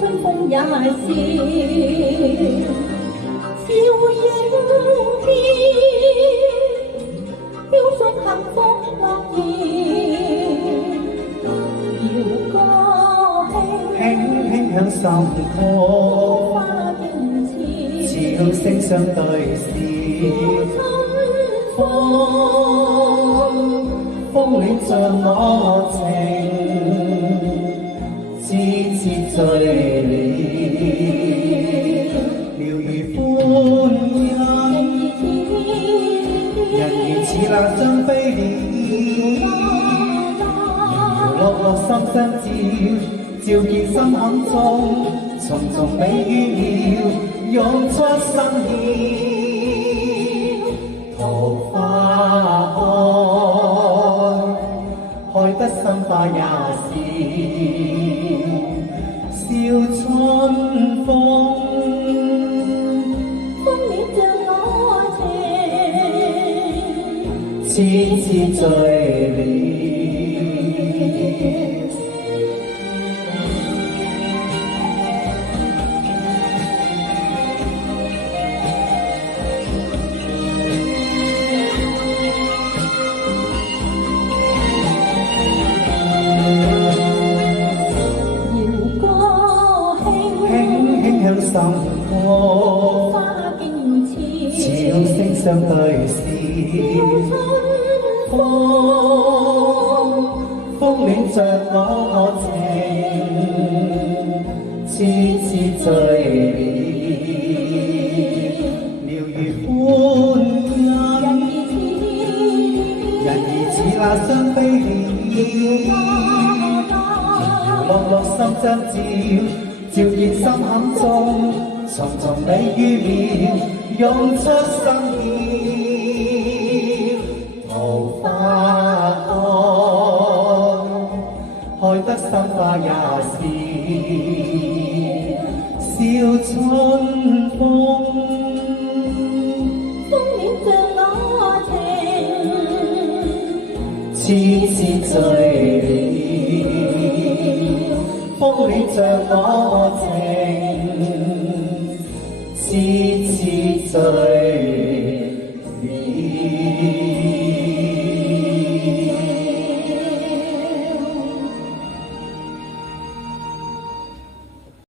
春風也是笑影飄，飄送幸福樂意，搖歌輕輕響心歌，花經似聲相對是春風戀着我情，枝節醉了，妙如歡欣，人如似那雙飛鳥，搖落心相照，照見心坎中，重重美於妙，湧出心意，桃花開得心花也是笑春風，風戀着我情，痴痴醉了。心歌，花經似聲相對是春風戀着我情，痴痴醉了，妙如歡欣，人如似那雙飛鳥，搖落心相照，照見心坎中，重重美於妙，湧出心意，桃花開得心花也是笑春風，風戀着我情，痴痴醉了，風戀着我情，痴痴醉了。